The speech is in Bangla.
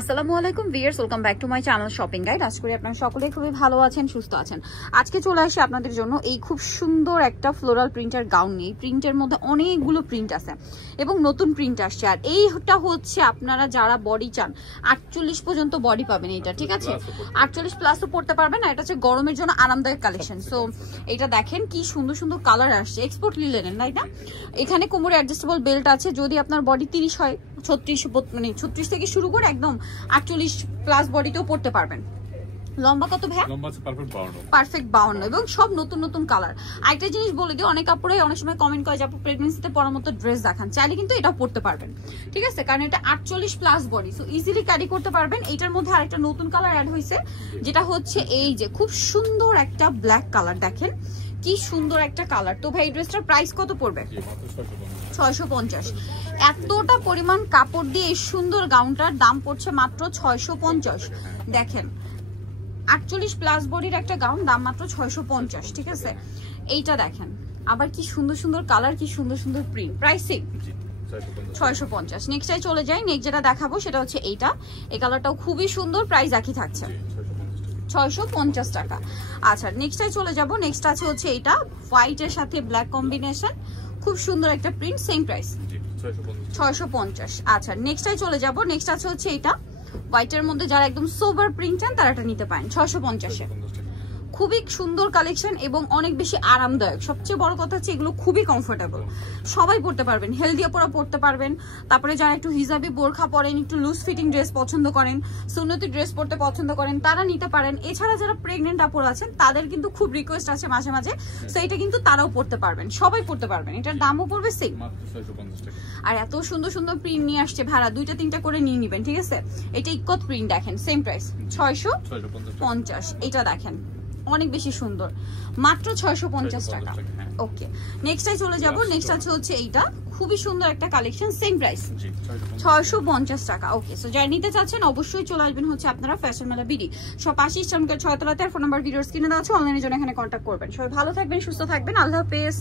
আসসালামু আলাইকুম viewers, welcome back to my channel shopping guide. আশা করি আপনারা সকলেই খুবই ভালো আছেন, সুস্থ আছেন। আজকে চলে আসি আপনাদের জন্য এই খুব সুন্দর একটা ফ্লোরাল প্রিন্টের গাউন নিয়ে। প্রিন্টের মধ্যে অনেকগুলো প্রিন্ট আছে এবং নতুন প্রিন্ট আসছে। আর এইটা হচ্ছে আপনারা যারা বডি চান 48 পর্যন্ত বডি পাবেন এটা, ঠিক আছে? 48 প্লাসও পড়তে পারবেন। আর এটা হচ্ছে গরমের জন্য আরামদায়ক কালেকশন। সো এটা দেখেন কি সুন্দর সুন্দর কালার আসছে, এক্সপোর্ট লিলেন, তাই না? এখানে কোমরে অ্যাডজাস্টেবল বেল্ট আছে। যদি আপনার বডি 30 হয়, 36 থেকে শুরু করে একদম 48 প্লাস বডিতেও পড়তে পারবেন। লম্বা কত ভাই? লম্বা আছে পারফেক্ট 52 এবং সব নতুন নতুন কালার। আরেকটা জিনিস বলে দিই, অনেক আপুরাই অনেক সময় কমেন্ট করে যে আপু প্রেগন্যান্সিতে পরার মতো ড্রেস দেখান, চাইলে কিন্তু এটা পড়তে পারবেন, ঠিক আছে? কারণ এটা 48 plus body, so easily carry করতে পারবেন। এটার মধ্যে আরেকটা নতুন কালার অ্যাড হয়েছে, যেটা হচ্ছে এই যে খুব সুন্দর একটা ব্ল্যাক কালার। দেখেন কি সুন্দর একটা কালার। তো ভাই ড্রেসটার প্রাইস কত পড়বে? 650। এতটা পরিমাণ কাপড় দিয়ে এই সুন্দর গাউনটার দাম পড়ছে মাত্র 650। দেখেন 48 প্লাস বডির একটা গাউন, দাম মাত্র 650, ঠিক আছে? এইটা দেখেন আবার কি সুন্দর সুন্দর কালার, কি সুন্দর সুন্দর প্রিন্ট। প্রাইসিং 650। নেক্সটে চলে যাই। নেক্সট যেটা দেখাবো সেটা হচ্ছে এইটা। এই কালারটাও খুবই সুন্দর, প্রাইস একই থাকছে 650 টাকা। আচ্ছা নেক্সটে চলে যাব। নেক্সট আছে হচ্ছে এইটা, হোয়াইটের সাথে ব্ল্যাক কম্বিনেশন, খুব সুন্দর একটা প্রিন্ট, সেম প্রাইস 650। আচ্ছা নেক্সটে চলে যাব। নেক্সট আছে হচ্ছে এইটা, হোয়াইটের মধ্যে যারা একদম সোবার প্রিন্ট চান তারা এটা নিতে পারেন 650-এ। খুবই সুন্দর কালেকশন এবং অনেক বেশি আরামদায়ক। সবচেয়ে বড় কথা হচ্ছে এগুলো খুবই কমফোর্টেবল, সবাই পড়তে পারবেন। হেলদি আপুরা পড়তে পারবেন। তারপরে যারা একটু হিজাবি বোরখা পরেন, একটু লুজ ফিটিং ড্রেস পছন্দ করেন, সুন্নতি ড্রেস পরতে পছন্দ করেন, তারা নিতে পারেন। এছাড়া যারা প্রেগনেন্ট আপুরা আছেন তাদের কিন্তু খুব রিকোয়েস্ট আছে মাঝে মাঝে, সো এটা কিন্তু তারাও পড়তে পারবেন, সবাই পড়তে পারবেন। এটার দামও পড়বে সেম। আর এত সুন্দর সুন্দর প্রিন্ট নিয়ে আসছে, ভাড়া 2টা 3টা করে নিয়ে নিবেন, ঠিক আছে? এটা ইকত প্রিন্ট দেখেন, সেম প্রাইস 650। এটা দেখেন অনেক বেশি সুন্দর, মাত্র 650 টাকা। ওকে নেক্সটে চলে যাব। নেক্সট আছে হচ্ছে এইটা, খুবই সুন্দর একটা কালেকশন, সেম প্রাইস 650 টাকা। ওকে সো যারা নিতে চাচ্ছেন অবশ্যই চলে আসবেন হচ্ছে আপনারা ফ্যাশন মেলা বিডি সব 80 ইস্টার্ন 6 তলাতে। আর ফোন নাম্বার ভিডিওর স্ক্রিনে দেওয়া আছে, অনলাইনের জন্য এখানে কন্ট্যাক্ট করবেন। সবাই ভালো থাকবেন, সুস্থ থাকবেন, আল্লাহ হাফেজ।